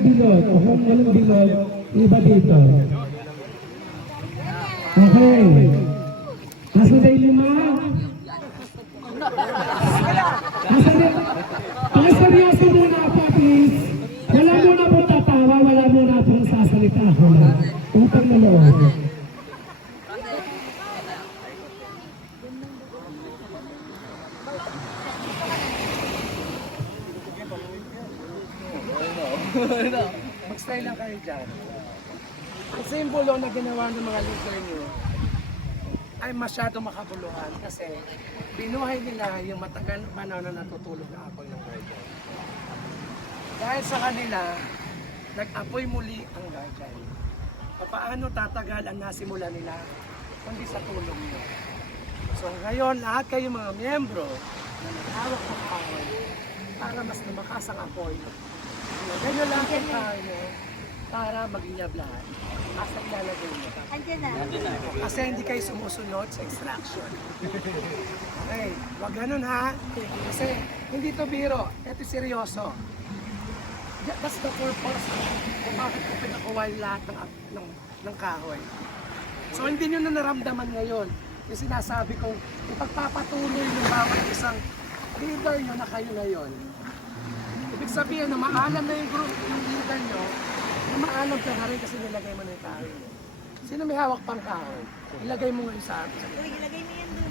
bilog, o kung walang bilog, iba dito. Okay. Nasa na yung lima? Ang seryoso muna po, please. Wala muna pong tatawa, wala muna pong sasalita. Utang na loob. Mag-style lang kayo dyan. Ang simbolo na ginawa ng mga leader nyo ay masyadong makabuluhan kasi binuhay nila yung matagal na panahon na natutulog na apoy ng guardian. Dahil sa kanila, nag-apoy muli ang guardian. Paano tatagal ang nasimula nila kundi sa tulong nyo. So ngayon, lahat kayo mga miyembro na naghawak ng apoy para mas lumakas ang apoy. Ganyan lang ang tayo para mag-inyab lahat. Asa ilalagay nyo? Andiyan na. Kasi hindi kayo sumusunod sa extraction. Okay, wag ganun ha. Kasi hindi to biro, ito seryoso. That's the purpose kung bakit ko pinakuha yung lahat ng kahoy. So hindi nyo na naramdaman ngayon yung sinasabi kong ipagpapatuloy ng bawat isang leader nyo na kayo ngayon. Ibig sabihin na maalam na yung group, yung leader nyo, na maalam ka na rin kasi nilagay mo na yung kahoy mo. Sino may hawak pang kahoy? Ilagay mo ngayon sa akin. Uy, ilagay mo yan dun.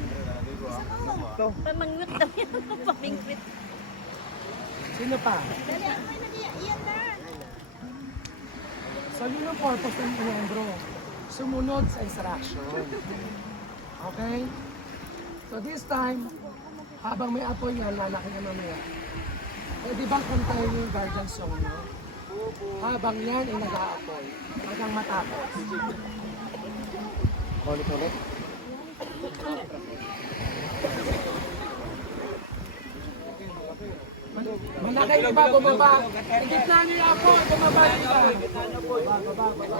Gusto mo? Pamangwit na yan. Pamingwit. Sino pa? Dali, ako na yan na. So yun ang purpose ng miyembro. Sumunod sa instruction. Okay? So this time, habang may apoy yan, lalaki na mamaya. Eh di ba kantayin yung guardian song nyo? Habang yan ay nag-aapoy, hanggang matapos. Ulit-ulit. Malakay na ba bumaba? Igitna niyo yung apoy, bumaba niyo.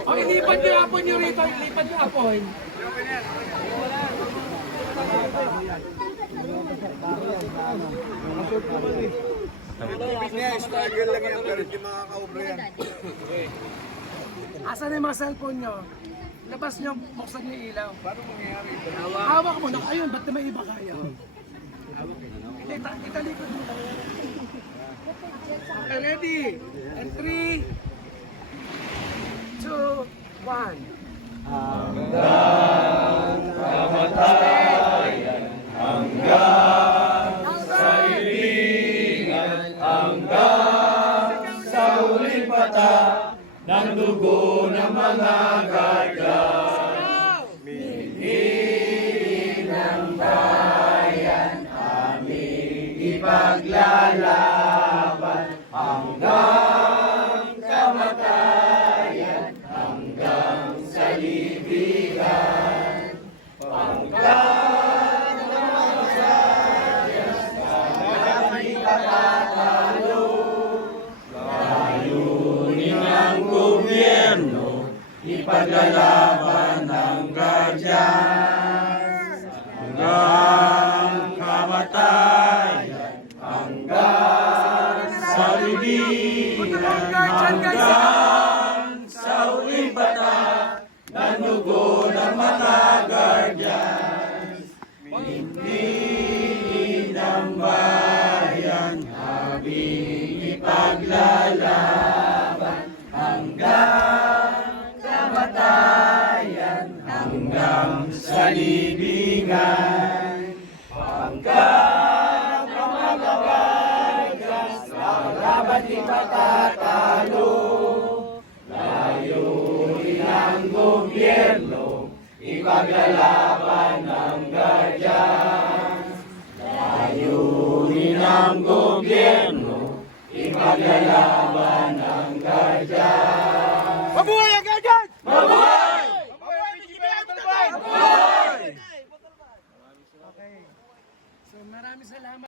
O ilipat niyo yung apoy niyo rito, ilipat niyo yung apoy. Struggle lang yan, pero hindi makakaubra yan. Asan yung mga cellphone nyo? Labas nyo, buksan nyo yung ilaw. Paano mangyayari ito? Hawak mo na, ayun, ba't na may iba kaya? Italikod mo. Okay, ready? And 3, 2, 1. ng dugo ng mga garda. Minihin ng bayan, aming ipaglalaban hanggang kamatayan, hanggang sa libigan. Pangkat ng mga sadyas, kami katatalo. Layunin ng gobyerno, ipaglalaban ng guardian hanggang kamatayan, hanggang sa libingan, hanggang sa huling bata ng dugo ng mga guardian. Hindi ng bayan, aming ipaglalaban hanggang kamatayan, hanggang sa libingan. Hanggang kamagawagas, laban di matatalo. Layunin ng gobyerno, ipaglalaban ng guardian. Layunin ng gobyerno, ipaglalaban ng guardian. Mabuhay ang guardian! Mabuhay! Mabuhay! Mabuhay! Mabuhay! Okay. So maraming salamat.